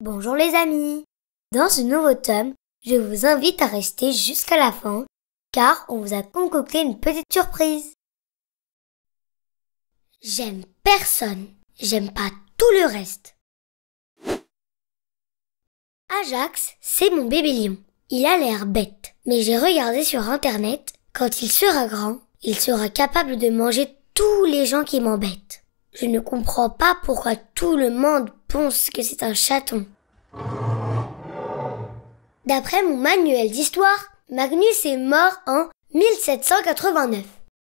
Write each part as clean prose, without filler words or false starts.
Bonjour les amis. Dans ce nouveau tome, je vous invite à rester jusqu'à la fin, car on vous a concocté une petite surprise. J'aime personne, j'aime pas tout le reste. Ajax, c'est mon bébé lion. Il a l'air bête, mais j'ai regardé sur internet, quand il sera grand, il sera capable de manger tous les gens qui m'embêtent. Je ne comprends pas pourquoi tout le monde pense que c'est un chaton. D'après mon manuel d'histoire, Magnus est mort en 1789.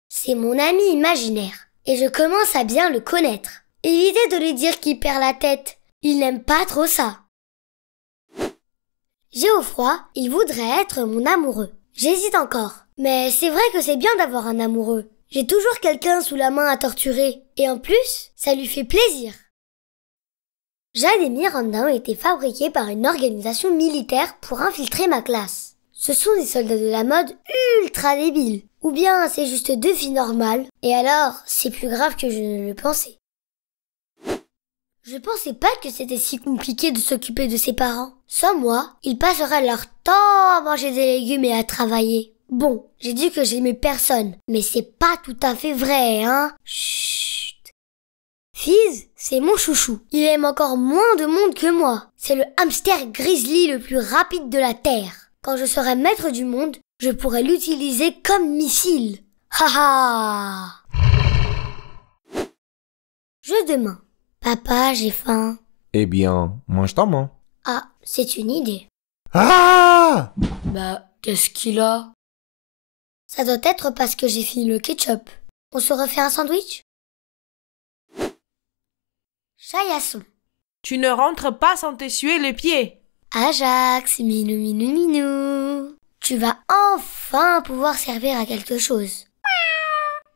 C'est mon ami imaginaire, et je commence à bien le connaître. Évitez de lui dire qu'il perd la tête, il n'aime pas trop ça. Geoffroy, il voudrait être mon amoureux. J'hésite encore, mais c'est vrai que c'est bien d'avoir un amoureux. J'ai toujours quelqu'un sous la main à torturer, et en plus, ça lui fait plaisir. Jade et Miranda ont été fabriqués par une organisation militaire pour infiltrer ma classe. Ce sont des soldats de la mode ultra débiles. Ou bien c'est juste deux filles normales, et alors c'est plus grave que je ne le pensais. Je pensais pas que c'était si compliqué de s'occuper de ses parents. Sans moi, ils passeraient leur temps à manger des légumes et à travailler. Bon, j'ai dit que j'aimais personne, mais c'est pas tout à fait vrai, hein. Chut. Fizz, c'est mon chouchou. Il aime encore moins de monde que moi. C'est le hamster grizzly le plus rapide de la Terre. Quand je serai maître du monde, je pourrai l'utiliser comme missile. Ha ha! Jeu de main. Papa, j'ai faim. Eh bien, mange ta main. Ah, c'est une idée. Ah! Bah, qu'est-ce qu'il a? Ça doit être parce que j'ai fini le ketchup. On se refait un sandwich? Chaillasson. Tu ne rentres pas sans t'essuyer les pieds. Ajax, minou minou minou. Tu vas enfin pouvoir servir à quelque chose.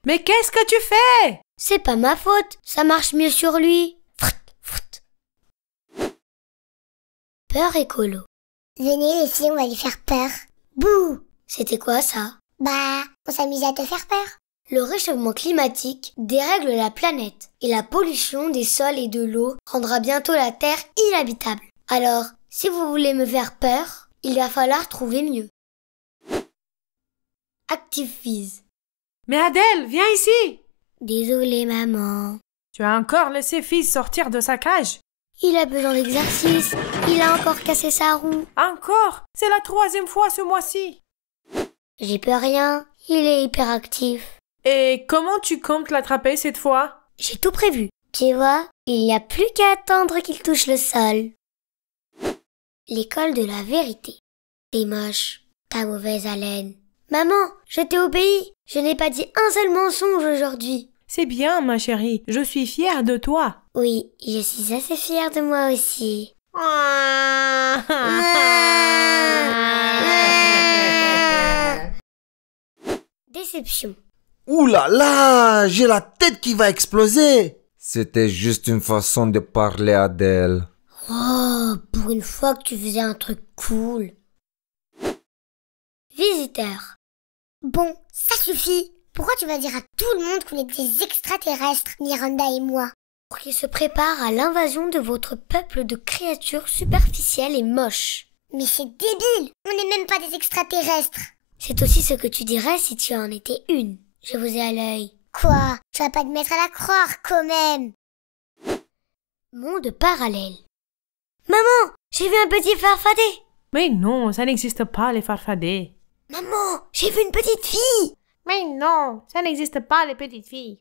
Mais qu'est-ce que tu fais? C'est pas ma faute, ça marche mieux sur lui. Frut, frut. Peur écolo. Venez les filles, on va lui faire peur. Bouh! C'était quoi ça? Bah, on s'amuse à te faire peur. Le réchauffement climatique dérègle la planète et la pollution des sols et de l'eau rendra bientôt la Terre inhabitable. Alors, si vous voulez me faire peur, il va falloir trouver mieux. Active Fizz. Mais Adèle, viens ici. Désolée maman. Tu as encore laissé Fizz sortir de sa cage? Il a besoin d'exercice. Il a encore cassé sa roue. Encore? C'est la 3e fois ce mois-ci. J'y peux rien. Il est hyperactif. Et comment tu comptes l'attraper cette fois? J'ai tout prévu. Tu vois, il n'y a plus qu'à attendre qu'il touche le sol. L'école de la vérité. T'es moche. T'as mauvaise haleine. Maman, je t'ai obéi. Je n'ai pas dit un seul mensonge aujourd'hui. C'est bien, ma chérie. Je suis fière de toi. Oui, je suis assez fière de moi aussi. Déception. Ouh là là, j'ai la tête qui va exploser. C'était juste une façon de parler à Adèle. Oh, pour une fois que tu faisais un truc cool. Visiteur. Bon, ça suffit. Pourquoi tu vas dire à tout le monde qu'on est des extraterrestres, Miranda et moi? Pour qu'ils se préparent à l'invasion de votre peuple de créatures superficielles et moches. Mais c'est débile. On n'est même pas des extraterrestres. C'est aussi ce que tu dirais si tu en étais une. Je vous ai à l'œil. Quoi? Tu vas pas te mettre à la croire quand même. Monde parallèle. Maman, j'ai vu un petit farfadet. Mais non, ça n'existe pas les farfadets. Maman, j'ai vu une petite fille. Mais non, ça n'existe pas les petites filles.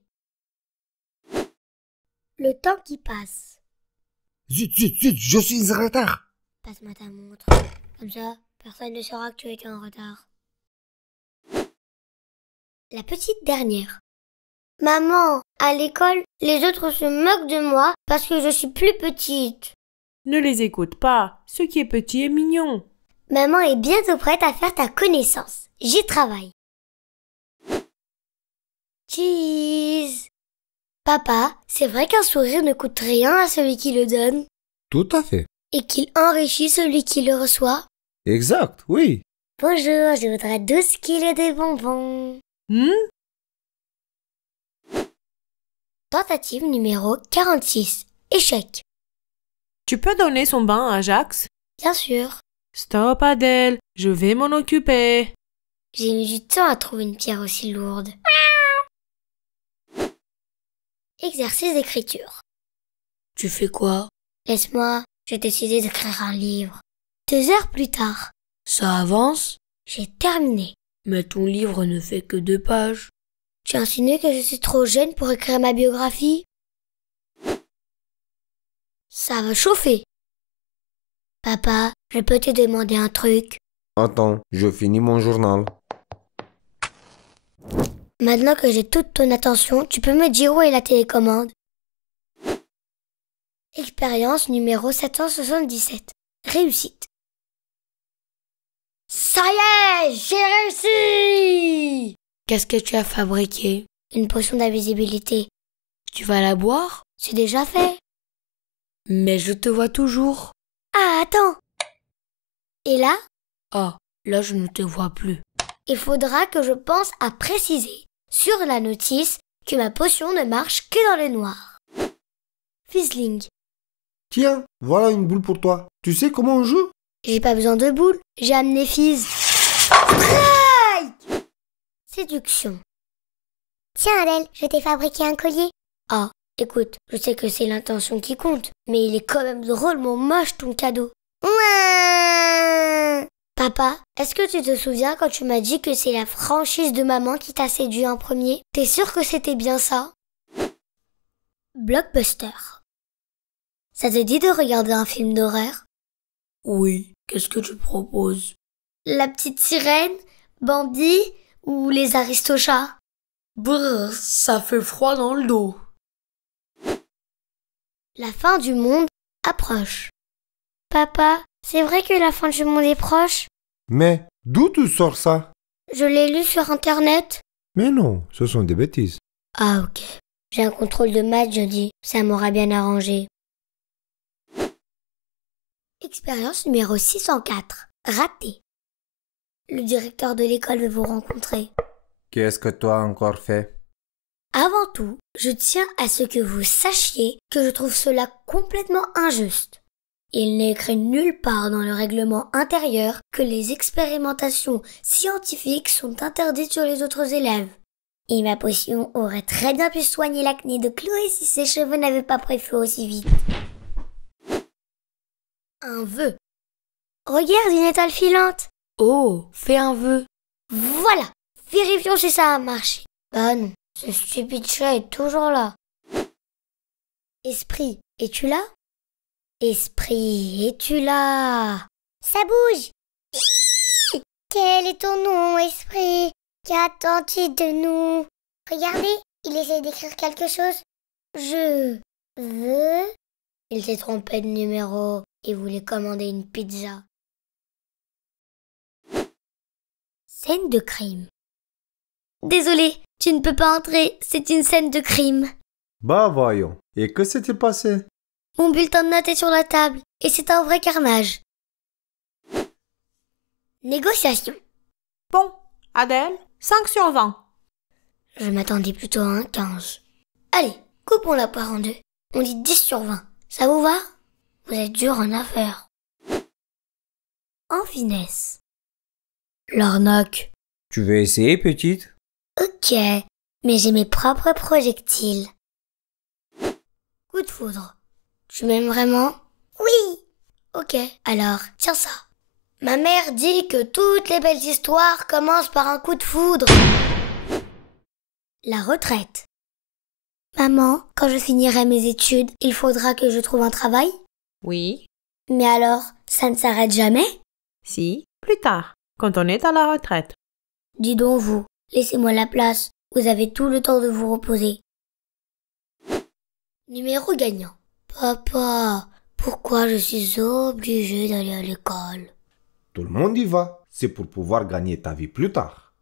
Le temps qui passe. Zut, zut, zut, je suis en retard. Passe-moi ta montre. Comme ça, personne ne saura que tu étais en retard. La petite dernière. Maman, à l'école, les autres se moquent de moi parce que je suis plus petite. Ne les écoute pas. Ce qui est petit est mignon. Maman est bientôt prête à faire ta connaissance. J'y travaille. Cheese. Papa, c'est vrai qu'un sourire ne coûte rien à celui qui le donne Tout à fait. et qu'il enrichit celui qui le reçoit. Exact, oui. Bonjour, je voudrais 12 kilos de bonbons. Tentative numéro 46. Échec. Tu peux donner son bain à Jax? Bien sûr. Stop, Adèle, je vais m'en occuper. J'ai mis du temps à trouver une pierre aussi lourde. Exercice d'écriture. Tu fais quoi? Laisse-moi, j'ai décidé d'écrire un livre. 2 heures plus tard, Ça avance? j'ai terminé. Mais ton livre ne fait que 2 pages. Tu insinues que je suis trop jeune pour écrire ma biographie? Ça va chauffer. Papa, je peux te demander un truc? Attends, je finis mon journal. Maintenant que j'ai toute ton attention, tu peux me dire où est la télécommande? Expérience numéro 777. Réussite. Ça y est, j'ai réussi! Qu'est-ce que tu as fabriqué? Une potion d'invisibilité. Tu vas la boire? C'est déjà fait. Mais je te vois toujours. Ah, attends. Et là, Ah, là je ne te vois plus. il faudra que je pense à préciser sur la notice que ma potion ne marche que dans le noir. Fizzling. Tiens, voilà une boule pour toi. Tu sais comment on joue? J'ai pas besoin de boules, j'ai amené Fizz. Strike! Séduction. Tiens Adèle, je t'ai fabriqué un collier. Ah, écoute, je sais que c'est l'intention qui compte, mais il est quand même drôlement moche ton cadeau. Ouin. Papa, est-ce que tu te souviens quand tu m'as dit que c'est la franchise de maman qui t'a séduit en premier? T'es sûr que c'était bien ça? Blockbuster. Ça te dit de regarder un film d'horreur? Oui, qu'est-ce que tu proposes? La petite sirène, Bambi ou les Aristochats? Brrr, ça fait froid dans le dos. La fin du monde approche. Papa, c'est vrai que la fin du monde est proche? Mais d'où tu sors ça? Je l'ai lu sur Internet. Mais non, ce sont des bêtises. Ah ok. J'ai un contrôle de maths jeudi. Ça m'aura bien arrangé. Expérience numéro 604. Raté. Le directeur de l'école veut vous rencontrer. Qu'est-ce que tu as encore fait? Avant tout, je tiens à ce que vous sachiez que je trouve cela complètement injuste. Il n'est écrit nulle part dans le règlement intérieur que les expérimentations scientifiques sont interdites sur les autres élèves. Et ma potion aurait très bien pu soigner l'acné de Chloé si ses cheveux n'avaient pas préféré aussi vite. Un vœu. Regarde une étoile filante. Oh, fais un vœu. Voilà. Vérifions si ça a marché. Bah non, ce stupide chat est toujours là. Esprit, es-tu là? Esprit, es-tu là? Ça bouge. Quel est ton nom, esprit? Qu'attends-tu de nous? Regardez, il essaie d'écrire quelque chose. Je veux... Il s'est trompé de numéro et voulait commander une pizza. Scène de crime. Désolé, tu ne peux pas entrer, c'est une scène de crime. Bah voyons. Et que s'est-il passé? Mon bulletin de notes est sur la table et c'est un vrai carnage. Négociation. Bon, Adèle, 5 sur 20. Je m'attendais plutôt à un 15. Allez, coupons la poire en deux. On dit 10 sur 20. Ça vous va? Vous êtes dur en affaires. En finesse. L'arnaque. Tu veux essayer, petite? Ok, mais j'ai mes propres projectiles. Coup de foudre. Tu m'aimes vraiment? Oui. Ok, alors, tiens ça. Ma mère dit que toutes les belles histoires commencent par un coup de foudre. La retraite. Maman, quand je finirai mes études, il faudra que je trouve un travail? Oui. Mais alors, ça ne s'arrête jamais? Si, plus tard, quand on est à la retraite. Dis donc vous, laissez-moi la place, vous avez tout le temps de vous reposer. Numéro gagnant. Papa, pourquoi je suis obligée d'aller à l'école? Tout le monde y va. C'est pour pouvoir gagner ta vie plus tard.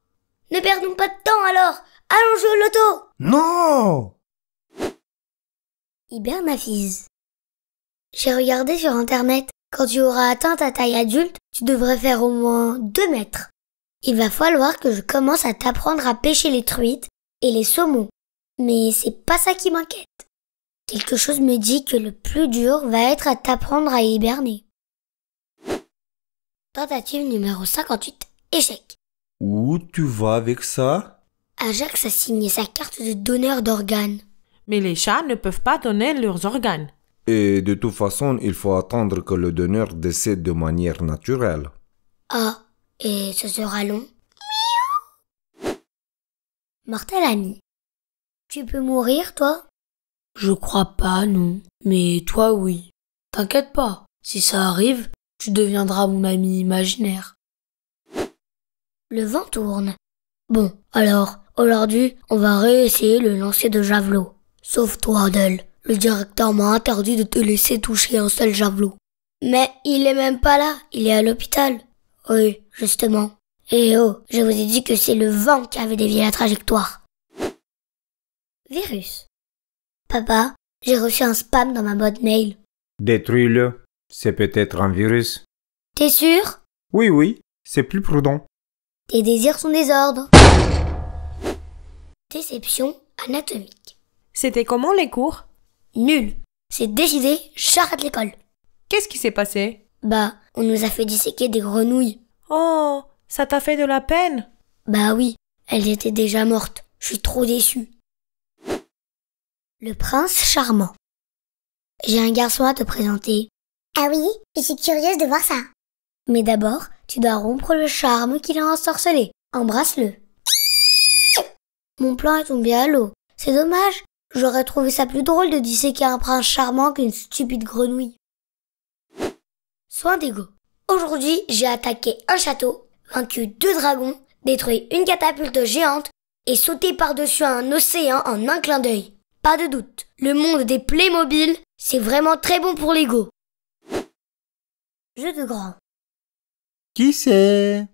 Ne perdons pas de temps alors. Allons jouer au loto. Non! Hibernafise. J'ai regardé sur Internet. Quand tu auras atteint ta taille adulte, tu devrais faire au moins 2 mètres. Il va falloir que je commence à t'apprendre à pêcher les truites et les saumons. Mais c'est pas ça qui m'inquiète. Quelque chose me dit que le plus dur va être à t'apprendre à hiberner. Tentative numéro 58, échec. Où tu vas avec ça? Ajax a signé sa carte de donneur d'organes. Mais les chats ne peuvent pas donner leurs organes. Et de toute façon, il faut attendre que le donneur décède de manière naturelle. Ah, et ce sera long. Mortel ami, tu peux mourir, toi? Je crois pas, non. Mais toi, oui. T'inquiète pas. Si ça arrive, tu deviendras mon ami imaginaire. Le vent tourne. Bon, alors, aujourd'hui, on va réessayer le lancer de javelot. Sauf toi, Adèle. Le directeur m'a interdit de te laisser toucher un seul javelot. Mais il est même pas là, il est à l'hôpital. Oui, justement. Eh oh, je vous ai dit que c'est le vent qui avait dévié la trajectoire. Virus. Papa, j'ai reçu un spam dans ma boîte mail. Détruis-le. C'est peut-être un virus. T'es sûr? Oui, c'est plus prudent. Tes désirs sont des ordres. Déception anatomique. C'était comment les cours? Nul. C'est décidé, j'arrête l'école. Qu'est-ce qui s'est passé? Bah, on nous a fait disséquer des grenouilles. Oh, ça t'a fait de la peine? Bah oui, elles étaient déjà mortes. Je suis trop déçue. Le prince charmant. J'ai un garçon à te présenter. Ah oui, je suis curieuse de voir ça. Mais d'abord, tu dois rompre le charme qu'il a ensorcelé. Embrasse-le. Mon plan est tombé à l'eau. C'est dommage. J'aurais trouvé ça plus drôle de disséquer un prince charmant qu'une stupide grenouille. Soin d'ego. Aujourd'hui, j'ai attaqué un château, vaincu 2 dragons, détruit une catapulte géante et sauté par-dessus un océan en un clin d'œil. Pas de doute, le monde des Playmobil, c'est vraiment très bon pour l'ego. Jeu de grand. Qui c'est?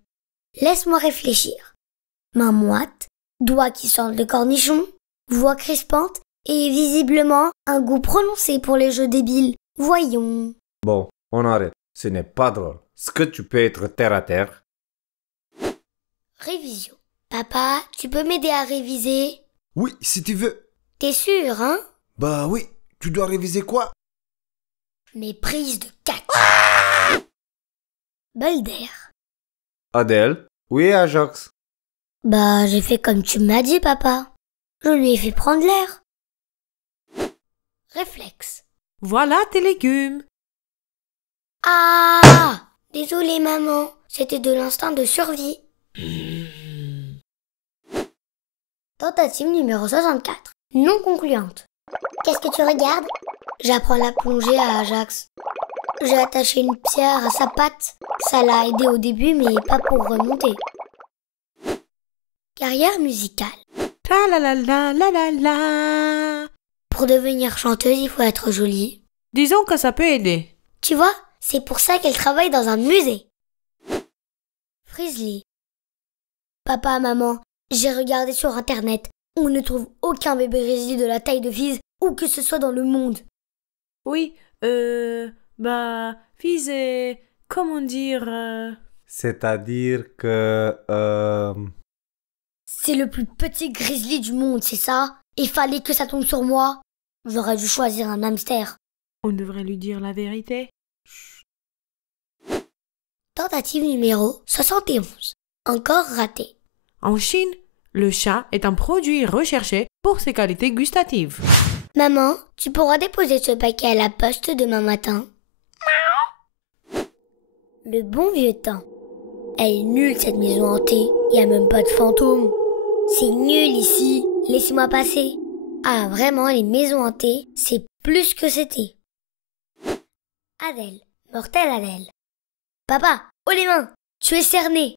Laisse-moi réfléchir. Main moite, doigts qui sentent le cornichon, voix crispante et visiblement un goût prononcé pour les jeux débiles. Voyons. Bon, on arrête. Ce n'est pas drôle. Est-ce que tu peux être terre à terre? Révision. Papa, tu peux m'aider à réviser? Oui, si tu veux. T'es sûr, hein? Bah oui, tu dois réviser quoi? Mes prises de caca. Bol d'air. Adèle? Oui, Ajax. Bah, j'ai fait comme tu m'as dit, papa. Je lui ai fait prendre l'air. Réflexe. Voilà tes légumes. Ah! Désolée, maman. C'était de l'instinct de survie. Tentative numéro 64. Non concluante. Qu'est-ce que tu regardes? J'apprends la plongée à Ajax. J'ai attaché une pierre à sa patte. Ça l'a aidé au début, mais pas pour remonter. Carrière musicale. Ta la la la la la la. Pour devenir chanteuse, il faut être jolie. Disons que ça peut aider. Tu vois, c'est pour ça qu'elle travaille dans un musée. Frizzly. Papa, maman, j'ai regardé sur internet. On ne trouve aucun bébé grizzly de la taille de Fizz où que ce soit dans le monde. Oui, Fizz est... comment dire... C'est-à-dire que... C'est le plus petit grizzly du monde, c'est ça? Il fallait que ça tombe sur moi. J'aurais dû choisir un hamster. On devrait lui dire la vérité. Tentative numéro 71. Encore raté. En Chine, le chat est un produit recherché pour ses qualités gustatives. Maman, tu pourras déposer ce paquet à la poste demain matin. Le bon vieux temps. Elle est nulle cette maison hantée. Y a même pas de fantômes. C'est nul ici. Laissez-moi passer. Ah, vraiment, les maisons hantées, c'est plus que c'était. Adèle. Mortelle Adèle. Papa, haut les mains. Tu es cerné.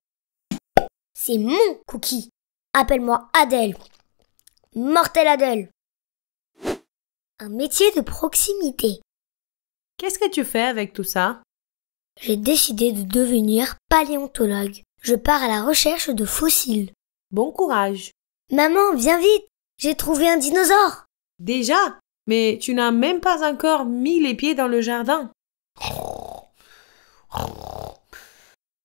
C'est mon cookie. Appelle-moi Adèle. Mortelle Adèle. Un métier de proximité. Qu'est-ce que tu fais avec tout ça? J'ai décidé de devenir paléontologue. Je pars à la recherche de fossiles. Bon courage. Maman, viens vite. J'ai trouvé un dinosaure. Déjà? Mais tu n'as même pas encore mis les pieds dans le jardin.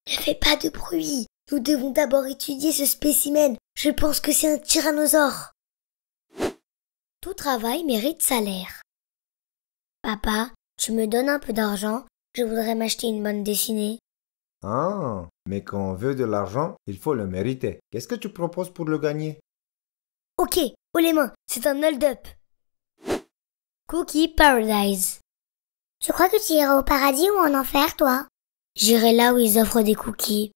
Ne fais pas de bruit. Nous devons d'abord étudier ce spécimen. Je pense que c'est un tyrannosaure. Tout travail mérite salaire. Papa, tu me donnes un peu d'argent, je voudrais m'acheter une bande dessinée. Ah, mais quand on veut de l'argent, il faut le mériter. Qu'est-ce que tu proposes pour le gagner? Ok, haut les mains, c'est un hold-up. Cookie Paradise. Tu crois que tu iras au paradis ou en enfer, toi? J'irai là où ils offrent des cookies.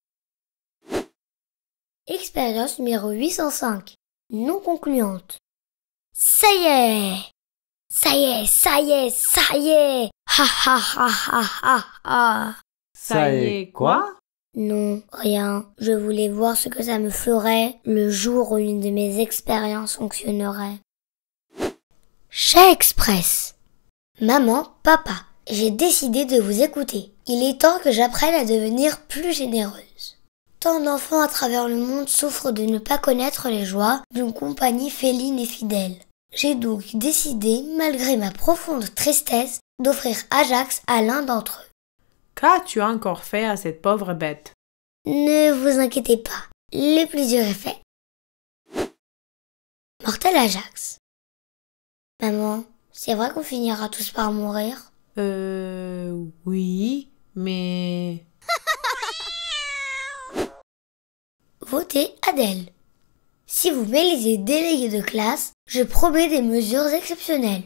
Expérience numéro 805. Non concluante. Ça y est! Ça y est, ça y est, ça y est! Ha ha ha ha ha ha! Ça y est, quoi? Non, rien. Je voulais voir ce que ça me ferait le jour où une de mes expériences fonctionnerait. Chat Express. Maman, papa, j'ai décidé de vous écouter. Il est temps que j'apprenne à devenir plus généreuse. Tant d'enfants à travers le monde souffrent de ne pas connaître les joies d'une compagnie féline et fidèle. J'ai donc décidé, malgré ma profonde tristesse, d'offrir Ajax à l'un d'entre eux. Qu'as-tu encore fait à cette pauvre bête? Ne vous inquiétez pas, le plus dur est fait. Mortel Ajax. Maman, c'est vrai qu'on finira tous par mourir? Oui, mais... Votez Adèle. Si vous m'élisez délégué de classe, je promets des mesures exceptionnelles.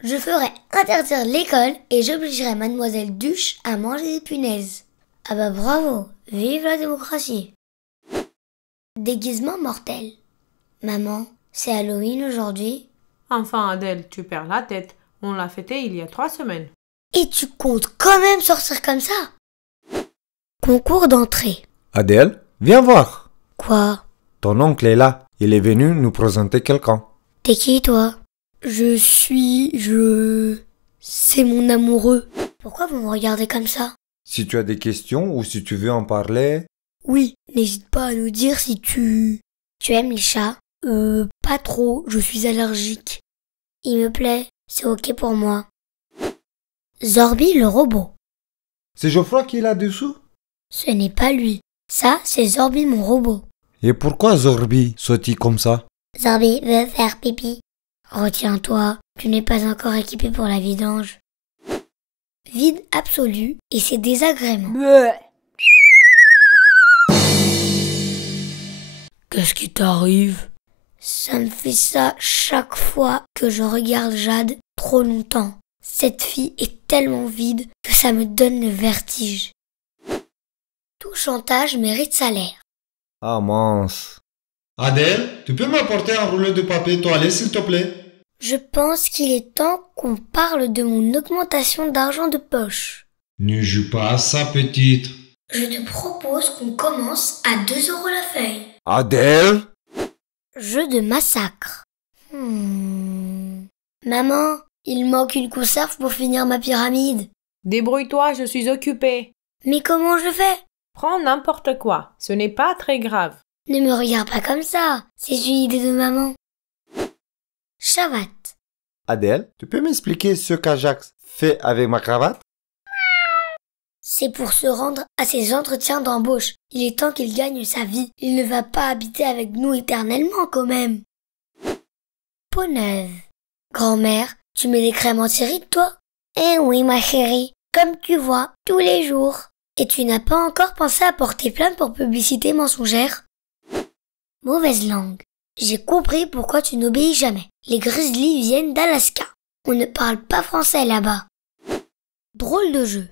Je ferai interdire l'école et j'obligerai mademoiselle Duche à manger des punaises. Ah bah bravo, vive la démocratie. Déguisement mortel. Maman, c'est Halloween aujourd'hui? Enfin, Adèle, tu perds la tête. On l'a fêté il y a 3 semaines. Et tu comptes quand même sortir comme ça? Concours d'entrée. Adèle, viens voir. Quoi? Ton oncle est là. Il est venu nous présenter quelqu'un. T'es qui toi? C'est mon amoureux. Pourquoi vous me regardez comme ça? Si tu as des questions ou si tu veux en parler... Oui, n'hésite pas à nous dire si tu... Tu aimes les chats? Pas trop, je suis allergique. Il me plaît, c'est ok pour moi. Zorbi le robot. C'est Geoffroy qui est là-dessous? Ce n'est pas lui. Ça, c'est Zorbi mon robot. Et pourquoi Zorbi sautille comme ça? Zorbi veut faire pipi. Retiens-toi, tu n'es pas encore équipé pour la vidange. Vide absolu et ses désagréments. Qu'est-ce qui t'arrive? Ça me fait ça chaque fois que je regarde Jade trop longtemps. Cette fille est tellement vide que ça me donne le vertige. Tout chantage mérite salaire. Ah mince. Adèle, tu peux m'apporter un rouleau de papier toilette s'il te plaît? Je pense qu'il est temps qu'on parle de mon augmentation d'argent de poche. Ne joue pas à ça, petite. Je te propose qu'on commence à 2 € la feuille. Adèle? Jeu de massacre. Maman, il manque une conserve pour finir ma pyramide. Débrouille-toi, je suis occupée. Mais comment je fais? Prends n'importe quoi, ce n'est pas très grave. Ne me regarde pas comme ça, c'est une idée de maman. Chavat. Adèle, tu peux m'expliquer ce qu'Ajax fait avec ma cravate? C'est pour se rendre à ses entretiens d'embauche. Il est temps qu'il gagne sa vie. Il ne va pas habiter avec nous éternellement quand même. Peau neuve. Grand-mère, tu mets des crèmes anti-rides toi? Eh oui ma chérie, comme tu vois, tous les jours. Et tu n'as pas encore pensé à porter plainte pour publicité mensongère? Mauvaise langue. J'ai compris pourquoi tu n'obéis jamais. Les grizzlies viennent d'Alaska. On ne parle pas français là-bas. Drôle de jeu.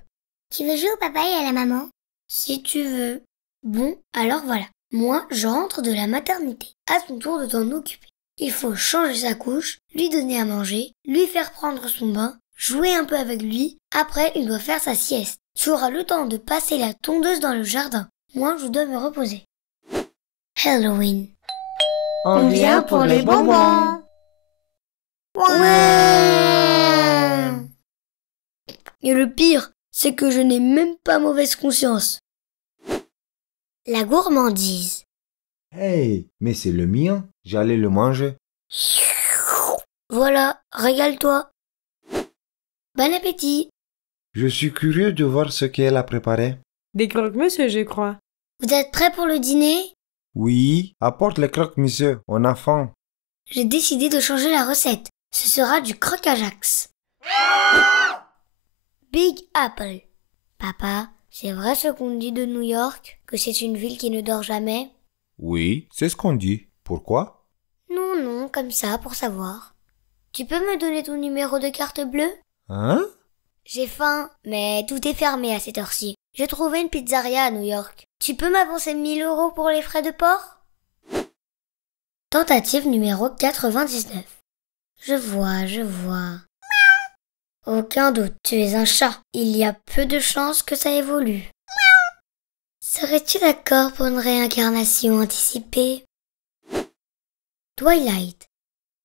Tu veux jouer au papa et à la maman? Si tu veux. Bon, alors voilà. Moi, je rentre de la maternité. À ton tour de t'en occuper. Il faut changer sa couche, lui donner à manger, lui faire prendre son bain, jouer un peu avec lui. Après, il doit faire sa sieste. Tu auras le temps de passer la tondeuse dans le jardin. Moi, je dois me reposer. Halloween. On vient pour les bonbons. Ouais. Et le pire, c'est que je n'ai même pas mauvaise conscience. La gourmandise. Hey, mais c'est le mien. J'allais le manger. Voilà, régale-toi. Bon appétit. Je suis curieux de voir ce qu'elle a préparé. Des croque-monsieur, je crois. Vous êtes prêts pour le dîner? Oui, apporte les croques, monsieur. On a faim. J'ai décidé de changer la recette. Ce sera du croc-ajax. Big Apple. Papa, c'est vrai ce qu'on dit de New York, que c'est une ville qui ne dort jamais? Oui, c'est ce qu'on dit. Pourquoi? Non, comme ça, pour savoir. Tu peux me donner ton numéro de carte bleue? Hein? J'ai faim, mais tout est fermé à cette heure-ci. J'ai trouvé une pizzeria à New York. Tu peux m'avancer 1000 € pour les frais de port? Tentative numéro 99. Je vois. Aucun doute, tu es un chat. Il y a peu de chances que ça évolue. Serais-tu d'accord pour une réincarnation anticipée? Twilight.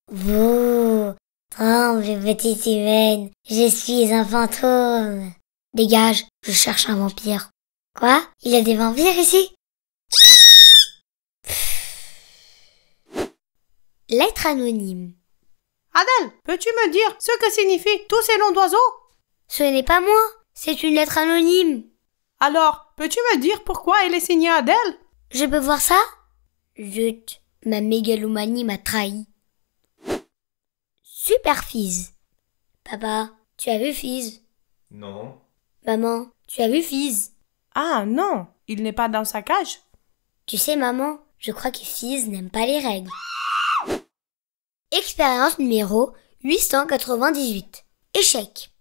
Vous, tremble, petite humaine, je suis un fantôme. Dégage, je cherche un vampire. Quoi? Il y a des vampires ici? Lettre anonyme. Adèle, peux-tu me dire ce que signifient tous ces noms d'oiseaux? Ce n'est pas moi, c'est une lettre anonyme. Alors, peux-tu me dire pourquoi elle est signée Adèle? Je peux voir ça? Zut, ma mégalomanie m'a trahi. Super Fizz. Papa, tu as vu Fizz? Non. Maman, tu as vu Fizz? Ah non, il n'est pas dans sa cage. Tu sais, maman, je crois que Fizz n'aime pas les règles. Expérience numéro 898. Échec.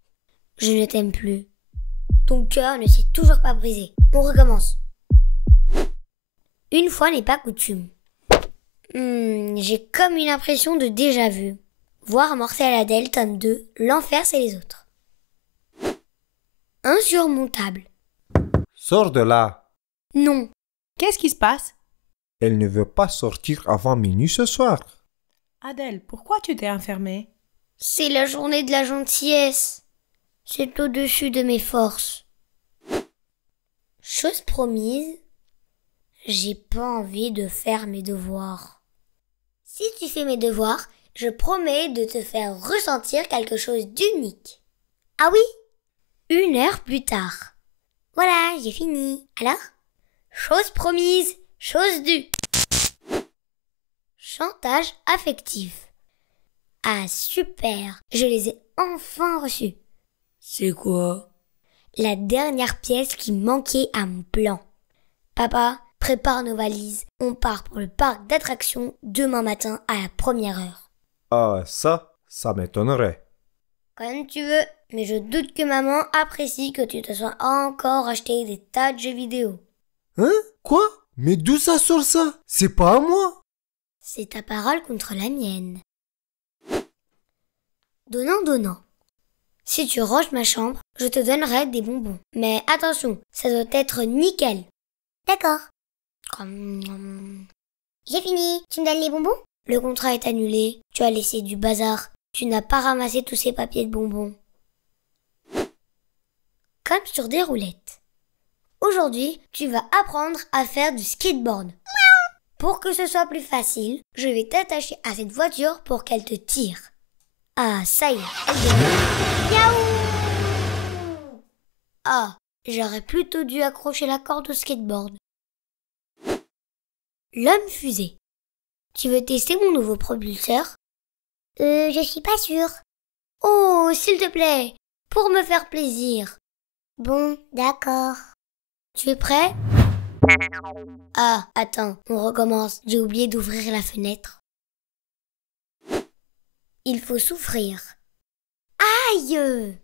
Je ne t'aime plus. Ton cœur ne s'est toujours pas brisé. On recommence. Une fois n'est pas coutume. J'ai comme une impression de déjà-vu. Voir Mortel Adèle, tome 2, L'enfer c'est les autres. Insurmontable. Sors de là. Non. Qu'est-ce qui se passe? Elle ne veut pas sortir avant minuit ce soir. Adèle, pourquoi tu t'es enfermée? C'est la journée de la gentillesse. C'est au-dessus de mes forces. Chose promise, j'ai pas envie de faire mes devoirs. Si tu fais mes devoirs, je promets de te faire ressentir quelque chose d'unique. Ah oui? 1 heure plus tard. Voilà, j'ai fini. Alors? Chose promise, chose due. Chantage affectif. Ah super, je les ai enfin reçus. C'est quoi? La dernière pièce qui manquait à mon plan. Papa, prépare nos valises. On part pour le parc d'attractions demain matin à la 1re heure. Ah, ça m'étonnerait. Comme tu veux, mais je doute que maman apprécie que tu te sois encore acheté des tas de jeux vidéo. Hein? Quoi? Mais d'où ça sort ça? C'est pas à moi. C'est ta parole contre la mienne. Donnant. Si tu ranges ma chambre, je te donnerai des bonbons. Mais attention, ça doit être nickel. D'accord. J'ai fini. Tu me donnes les bonbons? Le contrat est annulé. Tu as laissé du bazar. Tu n'as pas ramassé tous ces papiers de bonbons. Comme sur des roulettes. Aujourd'hui, tu vas apprendre à faire du skateboard. Pour que ce soit plus facile, je vais t'attacher à cette voiture pour qu'elle te tire. Ah, ça y est, elle démarre. Yaouh! Ah, j'aurais plutôt dû accrocher la corde au skateboard. L'homme fusée. Tu veux tester mon nouveau propulseur? Je suis pas sûre. Oh, s'il te plaît, pour me faire plaisir. Bon, d'accord. Tu es prêt? Ah, attends, on recommence. J'ai oublié d'ouvrir la fenêtre. Il faut souffrir. Aïe!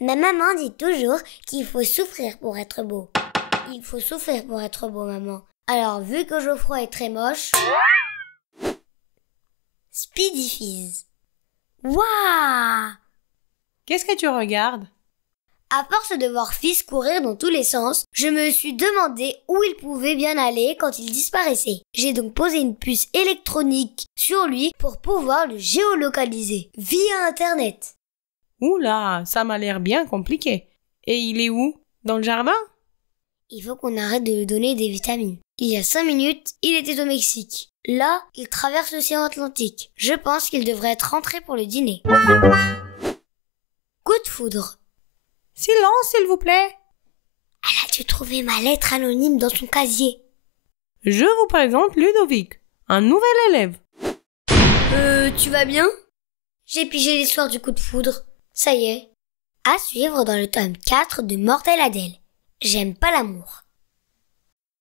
Ma maman dit toujours qu'il faut souffrir pour être beau. Il faut souffrir pour être beau, maman. Alors, vu que Geoffroy est très moche... Speedy Fizz. Waouh! Qu'est-ce que tu regardes? À force de voir Fizz courir dans tous les sens, je me suis demandé où il pouvait bien aller quand il disparaissait. J'ai donc posé une puce électronique sur lui pour pouvoir le géolocaliser via Internet. Oula, ça m'a l'air bien compliqué. Et il est où? Dans le jardin? Il faut qu'on arrête de lui donner des vitamines. Il y a 5 minutes, il était au Mexique. Là, il traverse l'océan Atlantique. Je pense qu'il devrait être rentré pour le dîner. Coup de foudre. Silence, s'il vous plaît. Elle a dû trouver ma lettre anonyme dans son casier. Je vous présente Ludovic, un nouvel élève. Tu vas bien? J'ai pigé l'histoire du coup de foudre. Ça y est. À suivre dans le tome 4 de Mortelle Adèle. J'aime pas l'amour.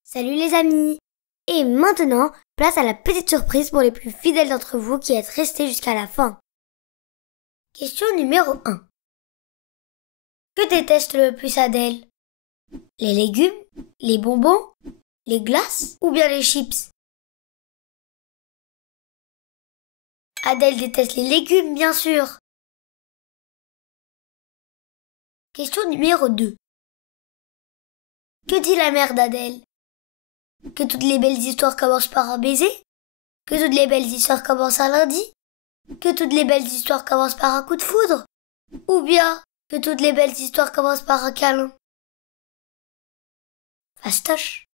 Salut les amis. Et maintenant, place à la petite surprise pour les plus fidèles d'entre vous qui êtes restés jusqu'à la fin. Question numéro 1. Que déteste le plus Adèle? Les légumes? Les bonbons? Les glaces? Ou bien les chips? Adèle déteste les légumes, bien sûr. Question numéro 2. Que dit la mère d'Adèle? Que toutes les belles histoires commencent par un baiser? Que toutes les belles histoires commencent un lundi? Que toutes les belles histoires commencent par un coup de foudre? Ou bien que toutes les belles histoires commencent par un câlin? Fastoche.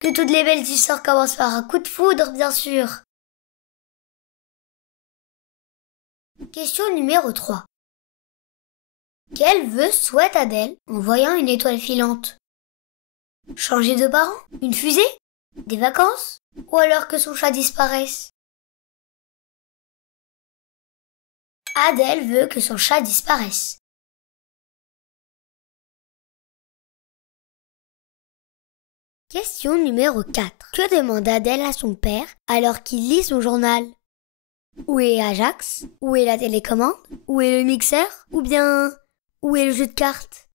Que toutes les belles histoires commencent par un coup de foudre, bien sûr. Question numéro 3. Quel vœu souhaite Adèle en voyant une étoile filante? Changer de parents? Une fusée? Des vacances? Ou alors que son chat disparaisse? Adèle veut que son chat disparaisse. Question numéro 4. Que demande Adèle à son père alors qu'il lit son journal? Où est Ajax? Où est la télécommande? Où est le mixeur? Ou bien, où est le jeu de cartes?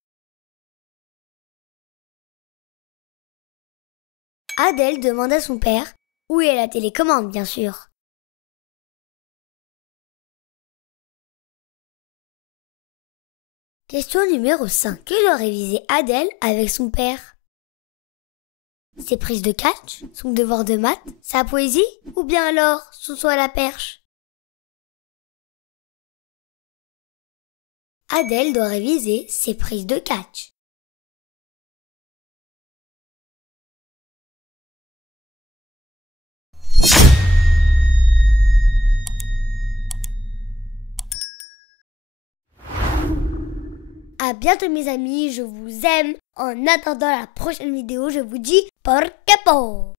Adèle demande à son père où est la télécommande, bien sûr. Question numéro 5. Que doit réviser Adèle avec son père? Ses prises de catch? Son devoir de maths? Sa poésie? Ou bien alors son saut à la perche? Adèle doit réviser ses prises de catch. À bientôt mes amis, je vous aime. En attendant la prochaine vidéo, je vous dis por capo.